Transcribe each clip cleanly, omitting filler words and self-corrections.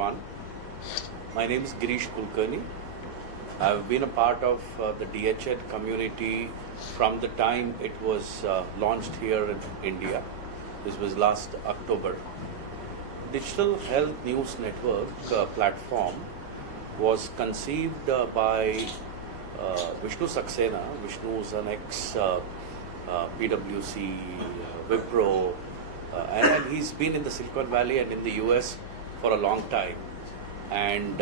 Hachwण. My name is Girish Kulkarni. I've been a part of the DHN community from the time it was launched here in India. This was last October. Digital Health News Network platform was conceived by Vishnu Saxena. Vishnu is an ex-PwC, Wipro, and he's been in the Silicon Valley and in the US for a long time. And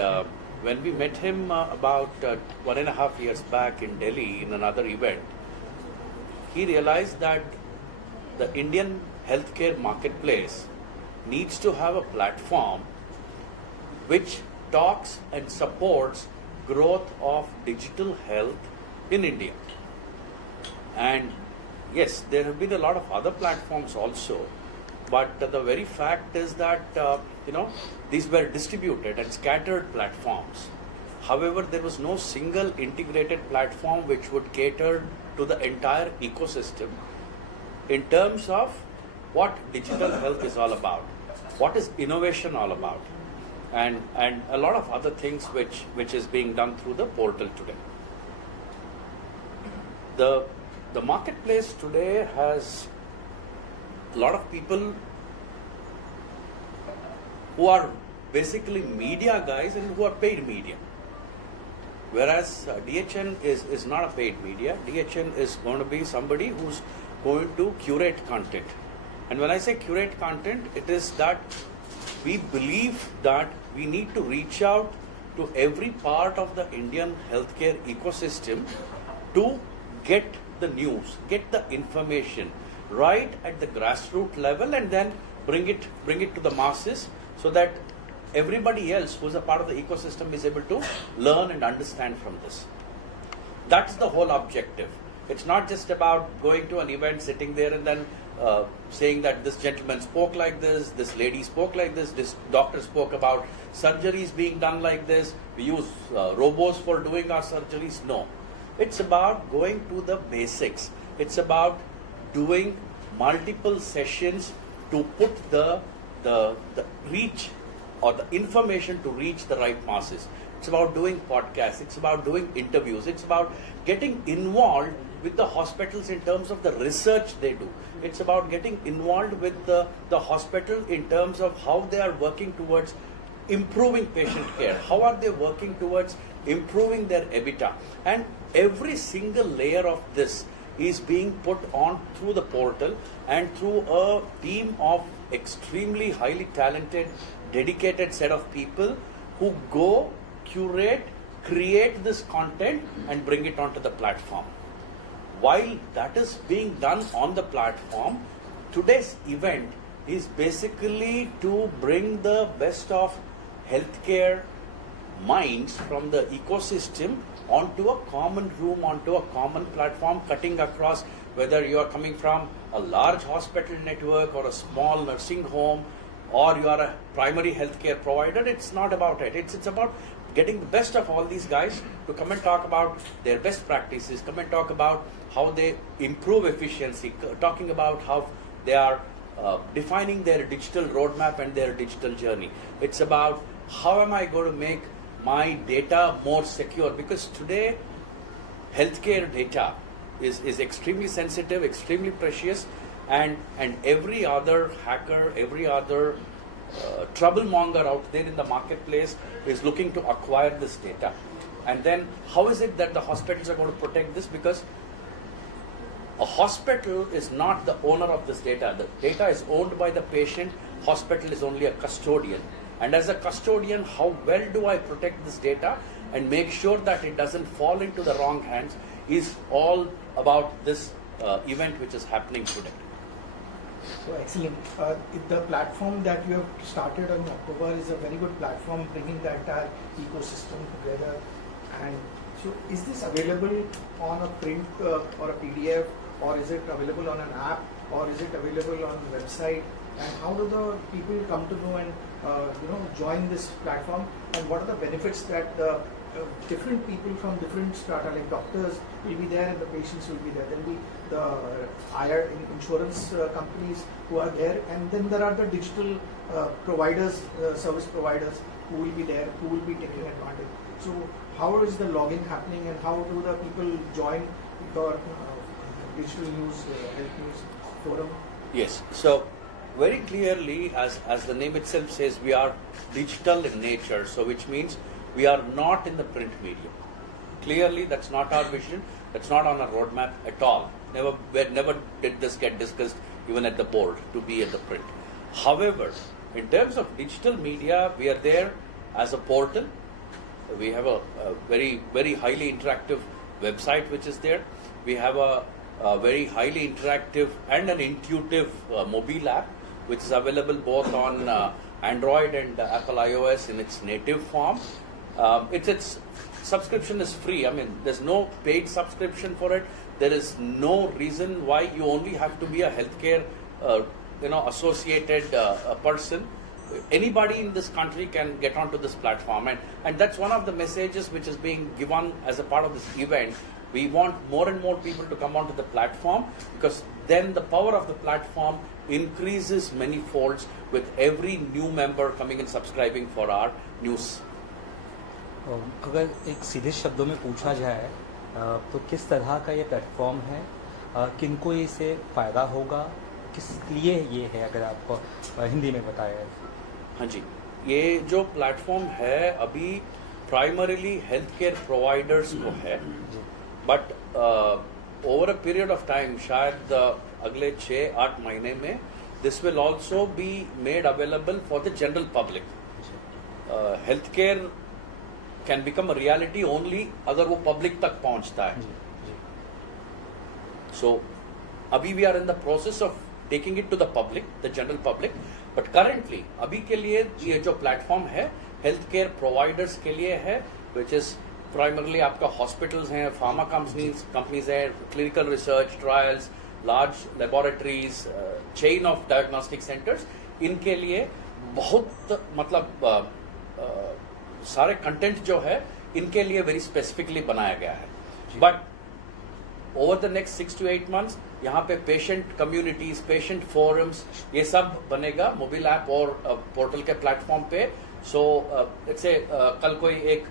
when we met him about 1.5 years back in Delhi in another event, he realized that the Indian healthcare marketplace needs to have a platform which talks and supports growth of digital health in India. And yes, there have been a lot of other platforms also, but the very fact is that these were distributed and scattered platforms. However, there was no single integrated platform which would cater to the entire ecosystem in terms of what digital health is all about, what is innovation all about, and a lot of other things which is being done through the portal today. The marketplace today has a lot of people who are basically media guys and who are paid media. Whereas DHN is not a paid media. DHN is going to be somebody who's going to curate content. And when I say curate content, it is that we believe that we need to reach out to every part of the Indian healthcare ecosystem to get the news, get the information right at the grassroots level, and then bring it to the masses so that everybody else who's a part of the ecosystem is able to learn and understand from this. That's the whole objective. It's not just about going to an event, sitting there and then saying that this gentleman spoke like this lady spoke like this doctor spoke about surgeries being done like this, we use robots for doing our surgeries. No. It's about going to the basics. It's about doing multiple sessions to put the reach or the information to reach the right masses. It's about doing podcasts. It's about doing interviews. It's about getting involved with the hospitals in terms of the research they do. It's about getting involved with the hospital in terms of how they are working towards improving patient care. How are they working towards improving their EBITDA? And every single layer of this is being put on through the portal and through a team of extremely highly talented, dedicated set of people who go, curate, create this content and bring it onto the platform. While that is being done on the platform, today's event is basically to bring the best of healthcare minds from the ecosystem onto a common room, onto a common platform, cutting across whether you are coming from a large hospital network or a small nursing home or you are a primary healthcare provider. It's not about it. It's about getting the best of all these guys to come and talk about their best practices, come and talk about how they improve efficiency, talking about how they are defining their digital roadmap and their digital journey. It's about how am I going to make my data more secure, because today healthcare data is extremely sensitive, extremely precious, and every other hacker, every other troublemonger out there in the marketplace is looking to acquire this data. And then how is it that the hospitals are going to protect this? Because a hospital is not the owner of this data. The data is owned by the patient. Hospital is only a custodian. And as a custodian, how well do I protect this data and make sure that it doesn't fall into the wrong hands is all about this event which is happening today. So excellent. The platform that you have started in October is a very good platform, bringing the entire ecosystem together. And so is this available on a print or a PDF, or is it available on an app, or is it available on the website? and how do the people come to know and join this platform, and what are the benefits that the different people from different strata, like doctors will be there and the patients will be there. There will be the insurance companies who are there, and then there are the digital providers, service providers who will be there, who will be taking advantage. So how is the login happening, and how do the people join your digital news, health news forum? Yes. So very clearly, as the name itself says, we are digital in nature. So which means we are not in the print medium. Clearly, that's not our vision. That's not on our roadmap at all. Never did this get discussed even at the board to be at the print. However, in terms of digital media, we are there as a portal. We have a very, very highly interactive website which is there. We have a very highly interactive and an intuitive mobile app which is available both on Android and Apple iOS in its native form. Its subscription is free. I mean, there's no paid subscription for it. There is no reason why you only have to be a healthcare, associated person. Anybody in this country can get onto this platform, and that's one of the messages which is being given as a part of this event. We want more and more people to come onto the platform, because then the power of the platform increases many folds with every new member coming and subscribing for our news. अगर एक सीधे शब्दों में पूछा जाए तो किस तरह का ये प्लेटफॉर्म है, किनको इससे फ़ायदा होगा, किस लिए ये है, अगर आप हिंदी में बताएं? हाँ जी, ये जो प्लेटफॉर्म है अभी प्राइमरीली हेल्थ केयर प्रोवाइडर्स को है, but over a period of time, शायद अगले 6-8 महीने में, this will also be made available for the general public. Health care can become a reality only अगर वो पब्लिक तक पहुंचता है. सो अभी we are in the process of taking it to the public, the general public. But currently अभी के लिए ये जो प्लेटफॉर्म है हेल्थ केयर प्रोवाइडर्स के लिए है, विच इज प्राइमरली आपका हॉस्पिटल्स हैं, फार्मा कंपनीज हैं, clinical research trials, large laboratories, chain of diagnostic centres. इनके लिए बहुत मतलब सारे कंटेंट जो है इनके लिए वेरी स्पेसिफिकली बनाया गया है. But over the next 6 to 8 months यहाँ पे पेशेंट कम्युनिटीज, पेशेंट फोरम्स, ये सब बनेगा मोबाइल ऐप और पोर्टल के प्लेटफॉर्म पे. सो जैसे कल कोई एक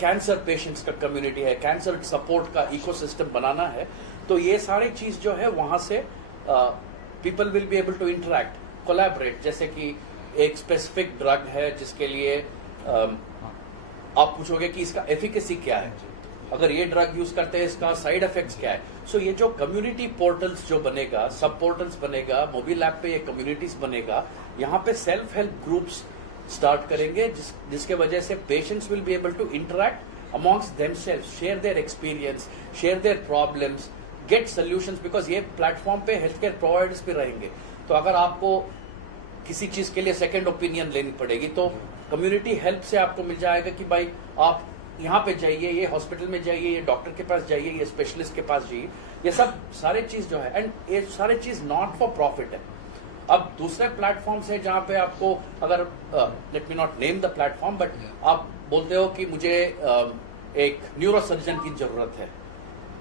कैंसर पेशेंट्स का कम्युनिटी है, कैंसर सपोर्ट का इकोसिस्टम बनाना है, तो ये सारी चीज जो है वहां से people will be able to interact, collaborate. जैसे कि एक स्पेसिफिक ड्रग है जिसके लिए आप पूछोगे कि इसका एफिकेसी क्या है, अगर ये ड्रग यूज करते हैं इसका साइड इफेक्ट्स क्या है. सो ये जो कम्युनिटी पोर्टल्स जो बनेगा, सब पोर्टल्स बनेगा, मोबाइल ऐप पे ये कम्युनिटीज बनेगा, यहाँ पे सेल्फ हेल्प ग्रुप्स स्टार्ट करेंगे, जिसके वजह से patients will be able to interact amongst themselves, share their experience, share their problems, get solutions. Because ये प्लेटफॉर्म पे हेल्थ केयर प्रोवाइडर्स भी रहेंगे, तो अगर आपको किसी चीज के लिए सेकेंड ओपिनियन लेनी पड़ेगी तो कम्युनिटी हेल्प से आपको मिल जाएगा कि भाई आप यहाँ पे जाइए, ये हॉस्पिटल में जाइए, ये डॉक्टर के पास जाइए, ये स्पेशलिस्ट के पास जाइए. ये सब सारे चीज जो है, एंड ये सारे चीज नॉट फॉर प्रॉफिट है. अब दूसरे प्लेटफॉर्म्स है जहां पे आपको, अगर let me not name the platform, but आप बोलते हो कि मुझे एक न्यूरोसर्जन की जरूरत है,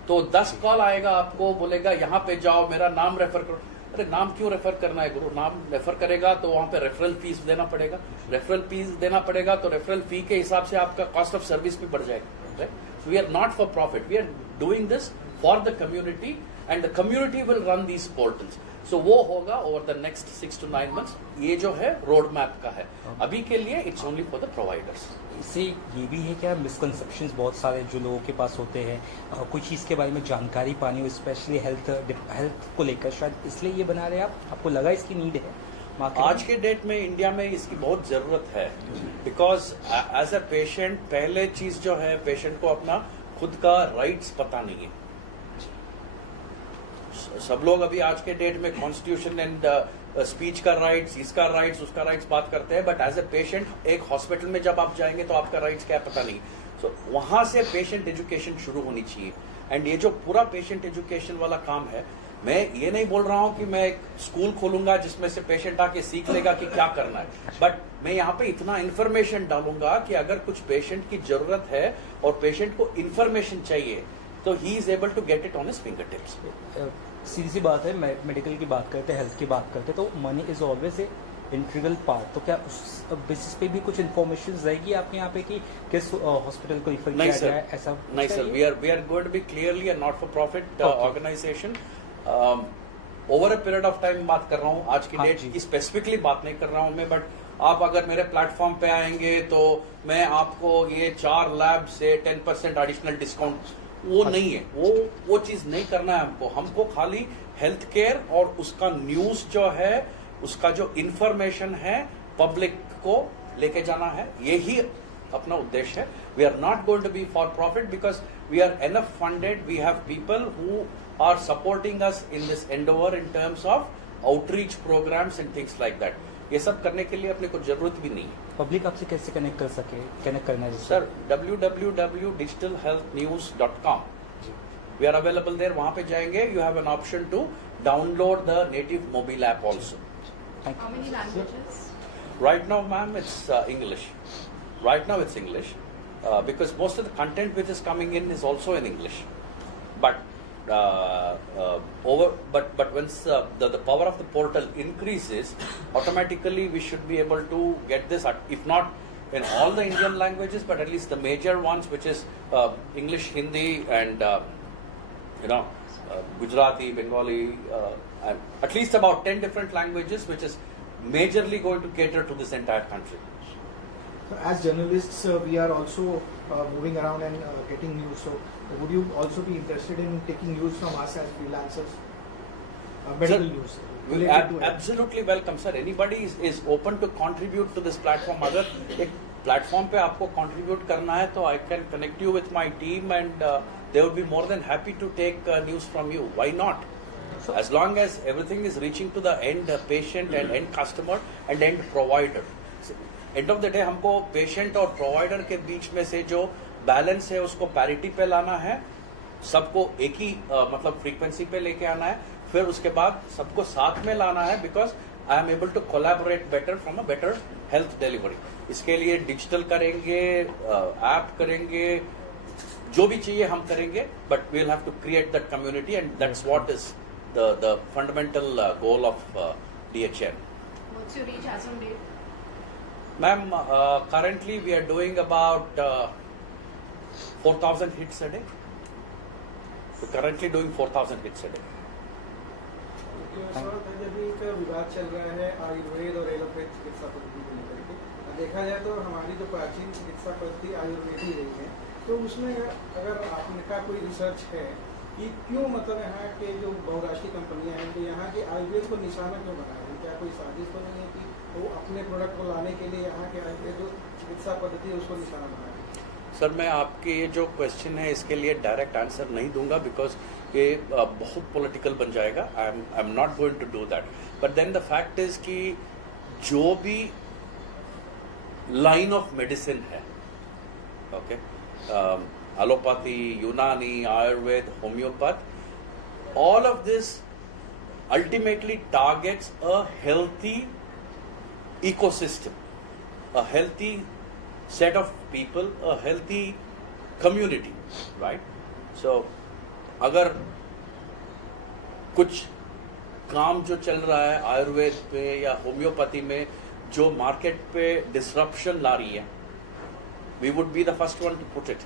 तो 10 कॉल आएगा आपको, बोलेगा यहाँ पे जाओ, मेरा नाम रेफर करो. अरे नाम क्यों रेफर करना है गुरु? नाम रेफर करेगा तो वहां पे रेफरल फीस देना पड़ेगा, रेफरल फीस देना पड़ेगा तो रेफरल फी के हिसाब से आपका कॉस्ट ऑफ सर्विस भी बढ़ जाएगा. We are not for profit, we are doing this for the community, and the community will run these portals. So वो होगा over the next 6 to 9 months. ये जो है रोड मैप का है. अभी के लिए it's only for the providers. इससे ये भी है क्या, मिसकंसेप्शंस बहुत सारे जो लोगों के पास होते हैं, कोई चीज़ के बारे में जानकारी पानी हो, स्पेशली हेल्थ को लेकर, शायद इसलिए ये बना रहे आप? आपको लगा इसकी नीड है? आज के डेट में इंडिया में इसकी बहुत जरूरत है, बिकॉज एज अ पेशेंट पहले चीज जो है, पेशेंट को अपना खुद का राइट्स पता नहीं है. सब लोग अभी आज के डेट में कॉन्स्टिट्यूशन एंड स्पीच का राइट्स, इसका राइट्स, उसका राइट्स बात करते हैं, बट एज ए पेशेंट एक हॉस्पिटल में जब आप जाएंगे तो आपका राइट्स क्या पता नहीं. सो वहां से पेशेंट एजुकेशन शुरू होनी चाहिए. एंड ये जो पूरा पेशेंट एजुकेशन वाला काम है, मैं ये नहीं बोल रहा हूं कि मैं एक स्कूल खोलूंगा जिसमें से पेशेंट आके सीख लेगा कि क्या करना है, बट मैं यहाँ पे इतना इन्फॉर्मेशन डालूंगा कि अगर कुछ पेशेंट की जरूरत है और पेशेंट को इन्फॉर्मेशन चाहिए तो he is able to get it on his finger tips. सीधी सी बात है, मेडिकल की बात करते, हेल्थ की बात करते, तो money is always a integral part. तो क्या उस बेसिस पे भी कुछ इन्फॉर्मेशन रहेगी आपके यहाँ पे कि किस हॉस्पिटल को रिफर किया जाए, ऐसा? नहीं sir, we are going to be clearly a not for profit organisation. Over a period of time बात कर रहा हूँ, आज की डेट की स्पेसिफिकली बात नहीं कर रहा हूँ मैं, बट आप अगर मेरे प्लेटफॉर्म पे आएंगे तो मैं आपको ये 4 लैब से 10% एडिशनल डिस्काउंट, वो नहीं है, वो चीज नहीं करना है हमको खाली हेल्थ केयर और उसका न्यूज जो है, उसका जो इंफॉर्मेशन है पब्लिक को लेके जाना है, यही अपना उद्देश्य है। We are not going to be for profit because we are enough funded, we have people who are supporting us in this endeavour in terms of outreach programmes and things like that. ये सब करने के लिए अपने को जरूरत भी नहीं है। पब्लिक आपसे कैसे कनेक्ट कर सके, कनेक्ट करना है sir? www.digitalhealthnews.com, we are available there. वहां पे जाएंगे, you have an option to download the native mobile app also. How many languages? Right now, ma'am, it's English. Right now, it's English because most of the content which is coming in is also in English. But but once the power of the portal increases, automatically we should be able to get this. If not in all the Indian languages, but at least the major ones, which is English, Hindi, and Gujarati, Bengali, at least about 10 different languages, which is majorly going to cater to this entire country. So as journalists, we are also moving around and getting news. So would you also be interested in taking news from us as freelancers? Medical news. Absolutely welcome, sir. Anybody is open to contribute to this platform. अगर एक platform पे आपको contribute करना है तो I can connect you with my team and they would be more than happy to take news from you. Why not? So as long as everything is reaching to the end patient and end customer and end provider. End of the day हमको patient और provider के बीच में से जो balance है उसको parity पे लाना है, सबको एक ही मतलब फ्रीक्वेंसी पे लेके आना है, फिर उसके बाद सबको साथ में लाना है because I am able to collaborate better from a better health delivery. इसके लिए डिजिटल करेंगे, ऐप करेंगे, जो भी चाहिए हम करेंगे, but we will have to create that community and that's what is the fundamental goal of DHN. What's your reach as on date? Ma'am, currently we are doing about 4,000 hits a day. We're currently doing 4,000 hits a day. अभी एक विवाद चल रहा है आयुर्वेद और allopath चिकित्सा पद्धति को लेकर के। देखा जाए तो हमारी जो प्राचीन चिकित्सा पद्धति आयुर्वेद ही रही है, तो उसमें अगर आपने का कोई रिसर्च है कि क्यों मतलब यहाँ के जो बहुराष्ट्रीय कंपनियां हैं तो यहाँ के आयुर्वेद को निशाना क्यों बना रही है? क्या कोई साजिश तो नहीं है कि वो अपने प्रोडक्ट को लाने के लिए यहाँ के आयुर्वेद जो चिकित्सा पद्धति है उसको निशाना बना रही है? सर, मैं आपके ये जो क्वेश्चन है इसके लिए डायरेक्ट आंसर नहीं दूंगा बिकॉज ये बहुत पॉलिटिकल बन जाएगा। I am not going to do that, but then the fact is कि जो भी लाइन ऑफ मेडिसिन है, okay, allopathy, Unani, Ayurved, homeopath, all of this ultimately targets a healthy ecosystem, a healthy set of people, a healthy community, right? So, अगर कुछ काम जो चल रहा है आयुर्वेद पे या होम्योपैथी में जो मार्केट पे डिसरप्शन ला रही है, we would be the first one to put it.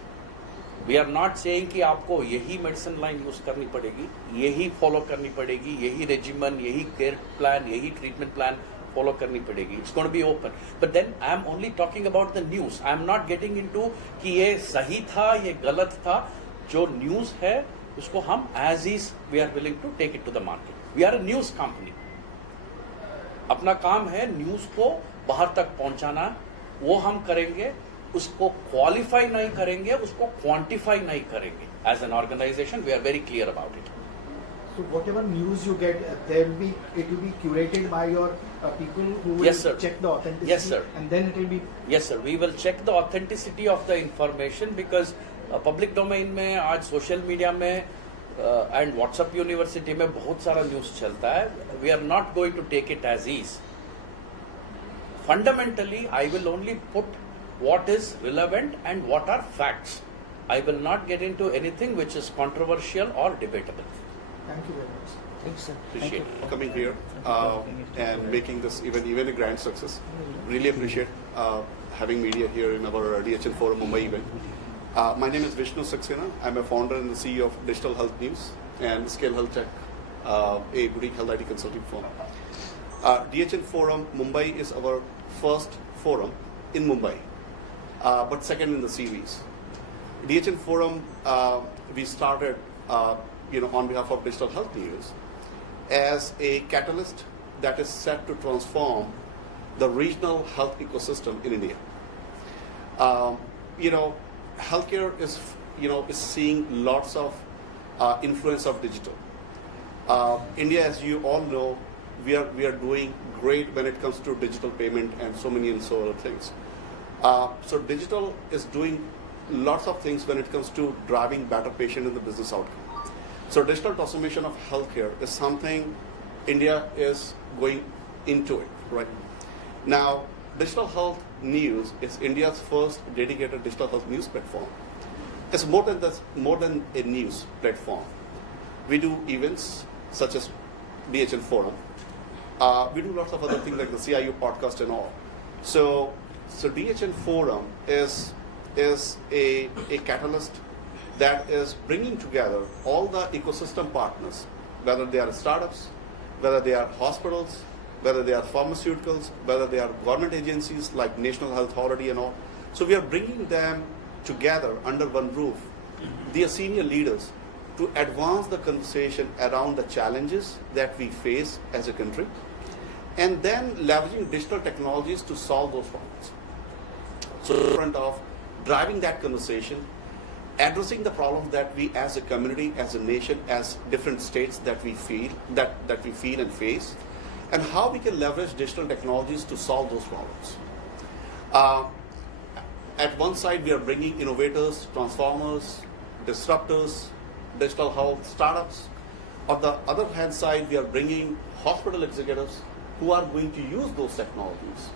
We are not saying कि आपको यही मेडिसिन लाइन यूज करनी पड़ेगी, यही फॉलो करनी पड़ेगी, यही रेजिमन, यही केयर प्लान, यही ट्रीटमेंट प्लान फॉलो करनी पड़ेगी. It's going to be open. But then I am only talking about the news. I am not getting into कि ये सही था, ये गलत था. जो न्यूज है उसको हम as is we are willing to take it to the market. We are a news company. अपना काम है न्यूज को बाहर तक पहुंचाना, वो हम करेंगे. उसको क्वालिफाई नहीं करेंगे, उसको क्वांटिफाई नहीं करेंगे. As an organisation we are very clear about it. So whatever news you get, it will be curated by your people who will Yes, sir. check the authenticity. Yes, sir. And then it will be. Yes, sir. We will check the authenticity of the information because public domain में आज social media में and WhatsApp university में बहुत सारा news चलता है. We are not going to take it as is. Fundamentally I will only put what is relevant and what are facts. I will not get into anything which is controversial or debatable. Thank you very much. Thank you, sir. Appreciate it. Coming here and making this even a grand success. Really appreciate having media here in our DHN Forum Mumbai event. My name is Vishnu Saxena. I'm a founder and the CEO of Digital Health News and Scale Health Tech, a boutique health IT consulting firm. DHN Forum Mumbai is our first forum in Mumbai, but second in the series. DHN Forum, we started, on behalf of Digital Health News as a catalyst that is set to transform the regional health ecosystem in India. Healthcare is seeing lots of influence of digital. India, as you all know, we are doing great when it comes to digital payment and so other things. So digital is doing lots of things when it comes to driving better patient and the business outcome. So digital transformation of healthcare is something India is going into it, right? Now, Digital Health News is India's first dedicated digital health news platform. It's more than a news platform. We do events such as DHN Forum. We do lots of other things like the CIU podcast and all. So DHN Forum is a catalyst that is bringing together all the ecosystem partners, whether they are startups, whether they are hospitals, whether they are pharmaceuticals, whether they are government agencies like National Health Authority and all. So we are bringing them together under one roof, their senior leaders, to advance the conversation around the challenges that we face as a country, and then leveraging digital technologies to solve those problems. So in front of driving that conversation, addressing the problems that we as a community, as a nation, as different states that we feel and face, and how we can leverage digital technologies to solve those problems. At one side, we are bringing innovators, transformers, disruptors, digital health startups. On the other hand side, we are bringing hospital executives who are going to use those technologies.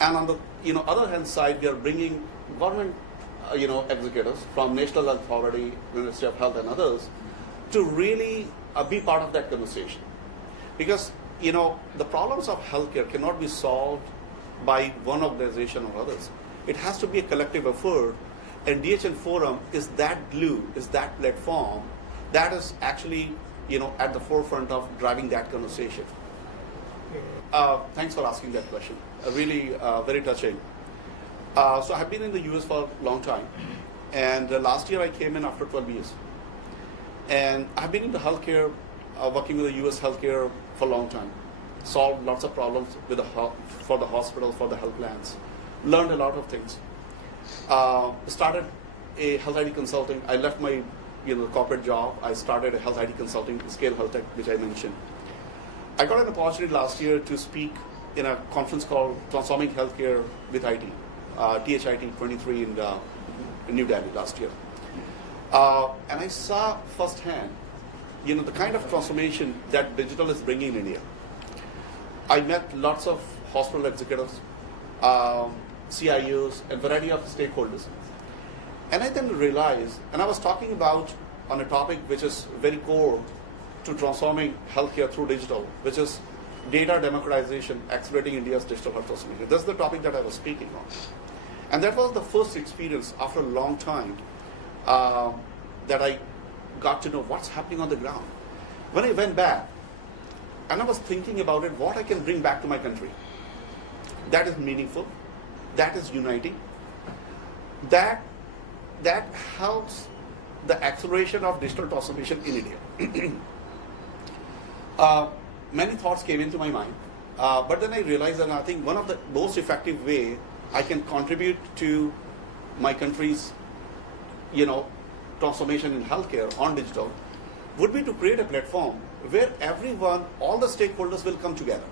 And on the other hand side, we are bringing government executives from National Health Authority, Ministry of Health and others to really be part of that conversation. Because the problems of healthcare cannot be solved by one organization or others. It has to be a collective effort, and DHN Forum is that glue, is that platform that is actually at the forefront of driving that conversation. Thanks for asking that question. Really very touching. So I have been in the US for a long time, and last year I came in after 12 years. And I have been in the healthcare, working with the US healthcare for a long time. Solved lots of problems with for the hospital, for the health plans. Learned a lot of things. Started a health IT consulting. I left my corporate job. I started a health IT consulting, Scale Health Tech, which I mentioned. I got an opportunity last year to speak in a conference called Transforming Healthcare with IT, THIT 23 in New Delhi last year. And I saw firsthand, the kind of transformation that digital is bringing in India. I met lots of hospital executives, CIOs, and variety of stakeholders. And I then realized, and I was talking about on a topic which is very core to transforming healthcare through digital, which is data democratization, accelerating India's digital health transformation. That's the topic that I was speaking on. And that was the first experience after a long time that I got to know what's happening on the ground. When I went back, and I was thinking about it, what I can bring back to my country that is meaningful, that is uniting, that helps the acceleration of digital transformation in India. Many thoughts came into my mind, but then I realized that I think one of the most effective way I can contribute to my country's, transformation in healthcare on digital would be to create a platform where everyone, all the stakeholders will come together.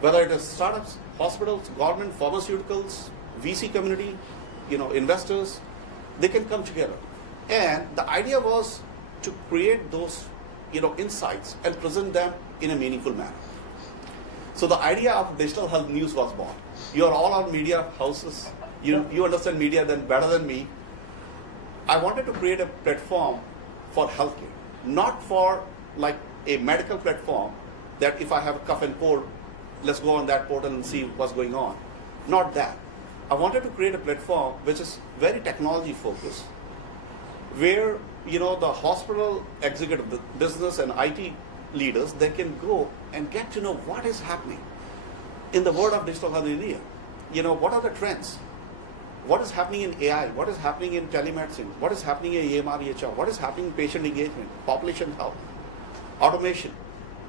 Whether it is startups, hospitals, government, pharmaceuticals, VC community, investors, they can come together. And the idea was to create those, insights and present them in a meaningful manner. So the idea of digital health news was born. You are all on media houses. You understand media better than me. I wanted to create a platform for healthcare, not for like a medical platform that if I have a cough and cold, let's go on that portal and see what's going on. Not that. I wanted to create a platform which is very technology focused, where the hospital executive, the business and IT leaders, they can go and get to know what is happening in the world of digital health in India. What are the trends? What is happening in AI? What is happening in telemedicine? What is happening in EMR, EHR? What is happening in patient engagement, population health, automation,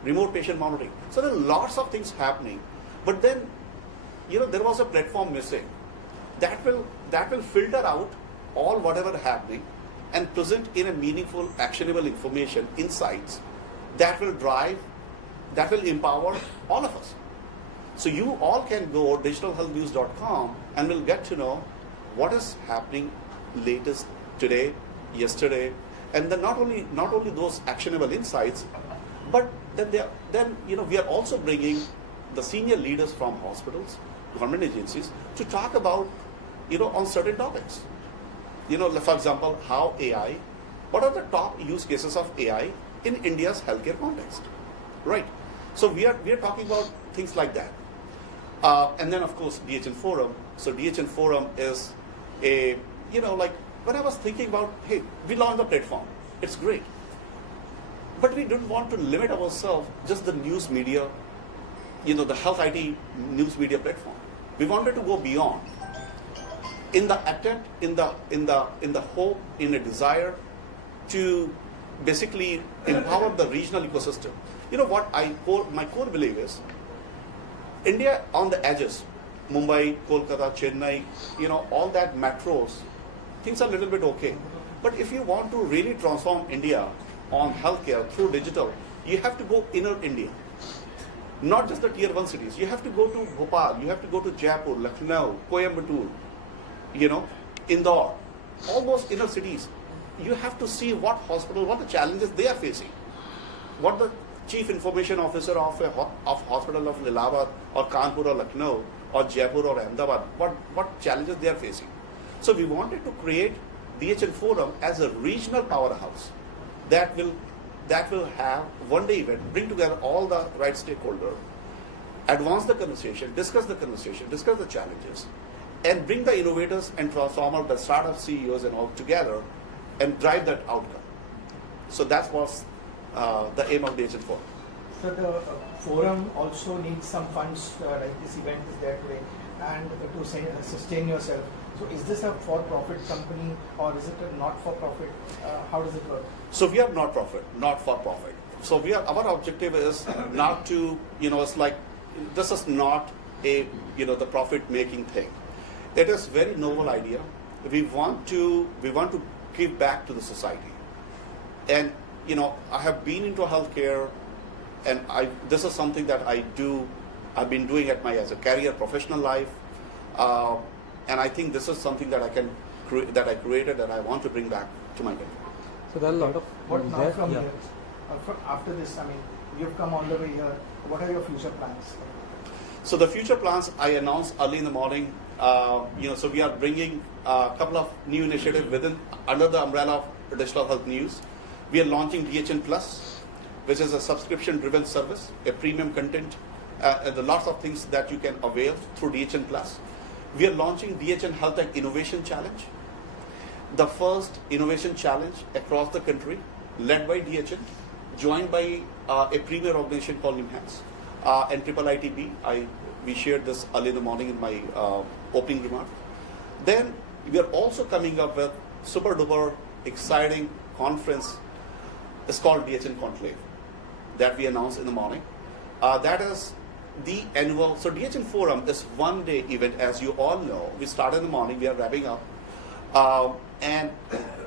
remote patient monitoring? So there are lots of things happening. But then, there was a platform missing that will filter out all whatever happening and present in a meaningful, actionable information, insights that will empower all of us. So you all can go digitalhealthnews.com and will get to know what is happening latest today, yesterday, and then not only those actionable insights, but then we are also bringing the senior leaders from hospitals, government agencies to talk about on certain topics. For example, how AI, what are the top use cases of AI in India's healthcare context, right? So we are talking about things like that. And then of course DHN Forum. So DHN Forum is a, like when I was thinking about, hey, we launched the platform, it's great. But we didn't want to limit ourselves just the news media, the health IT news media platform. We wanted to go beyond. In the attempt, in the hope, in a desire to basically empower the regional ecosystem. What my core belief is, India on the edges, Mumbai, Kolkata, Chennai, all that metros, things are a little bit okay. But if you want to really transform India on healthcare through digital, you have to go inner India. Not just the tier 1 cities. You have to go to Bhopal, you have to go to Jaipur, Lucknow, Coimbatore, Indore, all those inner cities. You have to see what the challenges they are facing. What the chief information officer of hospital of Allahabad or Kanpur or Lucknow or Jaipur or Ahmedabad, what challenges they are facing. So we wanted to create DHN Forum as a regional powerhouse that will have one-day event, bring together all the right stakeholders, advance the conversation, discuss the challenges, and bring the innovators and transformers, the startup CEOs and all together and drive that outcome. So that was the aim of DHN Forum. So the forum also needs some funds, like this event is there today, and to sustain yourself. So is this a for-profit company or is it a not-for-profit? How does it work? So we are not for-profit. So our objective is not to, it's like, this is not a, the profit-making thing. It is very novel idea. We want to give back to the society. And, I have been into healthcare, and this is something that I've been doing as a career, professional life. And I think this is something that I created that I want to bring back to my country. So there are a lot of what now from here? After this, you've come all the way here. What are your future plans? So the future plans I announced early in the morning. So we are bringing a couple of new initiatives under the umbrella of Digital Health News. We are launching DHN Plus, which is a subscription-driven service, a premium content, and lots of things that you can avail through DHN Plus. We are launching DHN Health Tech Innovation Challenge, the first innovation challenge across the country, led by DHN, joined by a premier organization called Nimhans and IIITB. We shared this early in the morning in my opening remark. Then we are also coming up with super duper exciting conference. It's called DHN Conclave that we announced in the morning. That is the annual, so DHN Forum is one-day event, as you all know. We started in the morning, we are wrapping up. And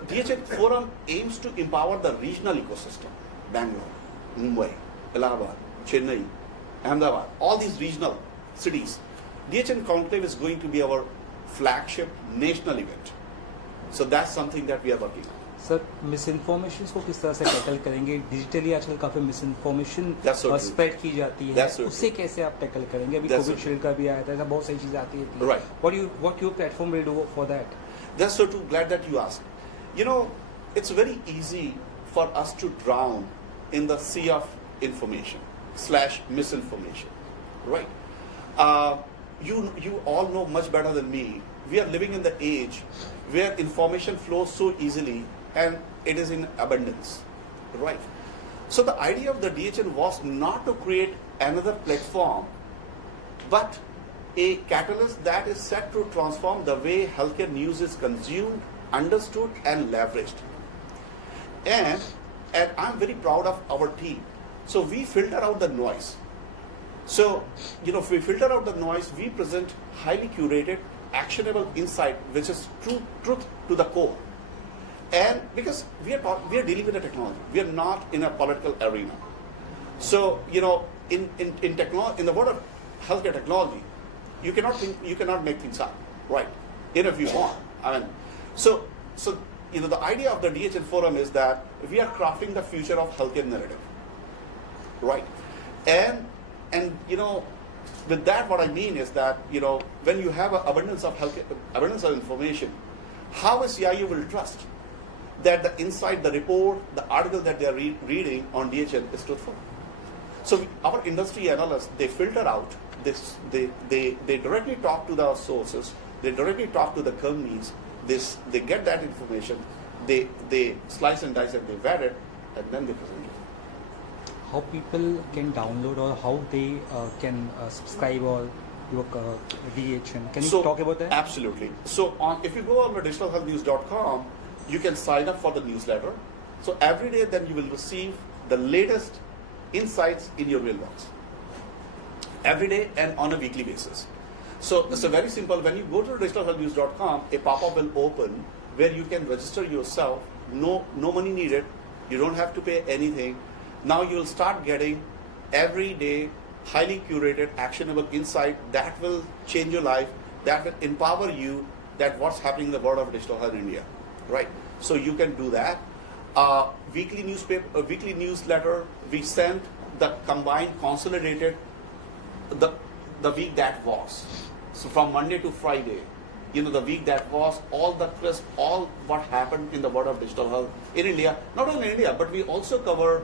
DHN Forum aims to empower the regional ecosystem. Bangalore, Mumbai, Allahabad, Chennai, Ahmedabad, all these regional cities. DHN Conclave is going to be our flagship national event. So that's something that we are working on. Sir miss information को किस तरह से tackle करेंगे? Digitally आजकल काफ़ी miss information That's so true. Spread की जाती है, That's so उससे कैसे आप टैकल करेंगे? अभी That's so कोविशील्ड का भी आया था, ऐसा बहुत सारी चीज़ें आती है। Right. What your platform will do for that? That's so true. Glad that you asked. You know, it's very easy for us to drown in the sea of information / misinformation, right? You all know much better than me. We are living in the age where information flows so easily and it is in abundance, right? So the idea of the DHN was not to create another platform, but a catalyst that is set to transform the way healthcare news is consumed, understood, and leveraged. And I'm very proud of our team. So we filter out the noise. So, if we filter out the noise, we present highly curated, actionable insight, which is truth to the core. And because we are dealing with the technology, we are not in a political arena. So, in the world of healthcare technology, you cannot make things up, right? Even if you want. So the idea of the DHN forum is that we are crafting the future of healthcare narrative, right? And with that, what I mean is that when you have an abundance of information, how a CIO will trust that the insight, the report, the article that they are reading on DHN is truthful? So our industry analysts, they filter out this. They directly talk to the sources. They directly talk to the companies. They get that information. They slice and dice and they vet it, and then they present it. How people can download or how they can subscribe or your DHN? Can you talk about that? Absolutely. So if you go on digitalhealthnews.com, you can sign up for the newsletter. So every day then you will receive the latest insights in your mailbox. Every day and on a weekly basis. So it's very simple. When you go to digitalhealthnews.com, a pop-up will open where you can register yourself. No money needed. You don't have to pay anything. Now you will start getting every day highly curated, actionable insight that will change your life, that will empower you, that what's happening in the world of digital health in India, right? So you can do that. Weekly newsletter, we send the combined, consolidated, the week that was. So from Monday to Friday, the week that was, all the crisp, all what happened in the world of digital health in India, not only in India, but we also cover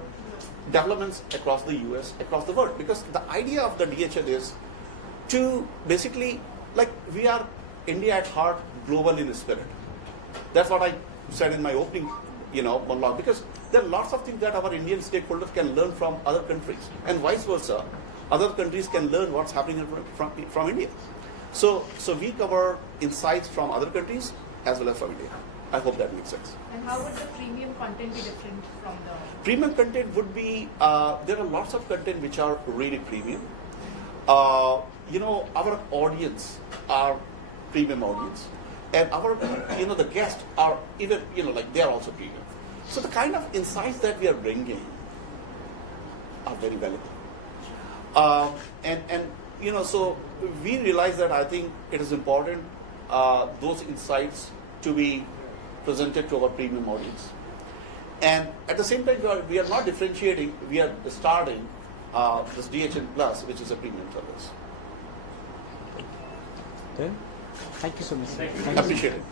developments across the US, across the world. Because the idea of the DHN is to basically, we are India at heart, global in spirit. That's what I said in my opening, monologue. Because there are lots of things that our Indian stakeholders can learn from other countries, and vice versa. Other countries can learn what's happening from India. So we cover insights from other countries as well as from India. I hope that makes sense. And how would the premium content be different from the... Premium content would be, there are lots of content which are really premium. Our audience are premium audience. And our, the guests are even, they are also premium. So the kind of insights that we are bringing are very valuable. So we realize that I think it is important those insights to be presented to our premium audience. And at the same time, we are not differentiating, we are starting this DHN Plus, which is a premium service. Then, thank you so much. Appreciate it.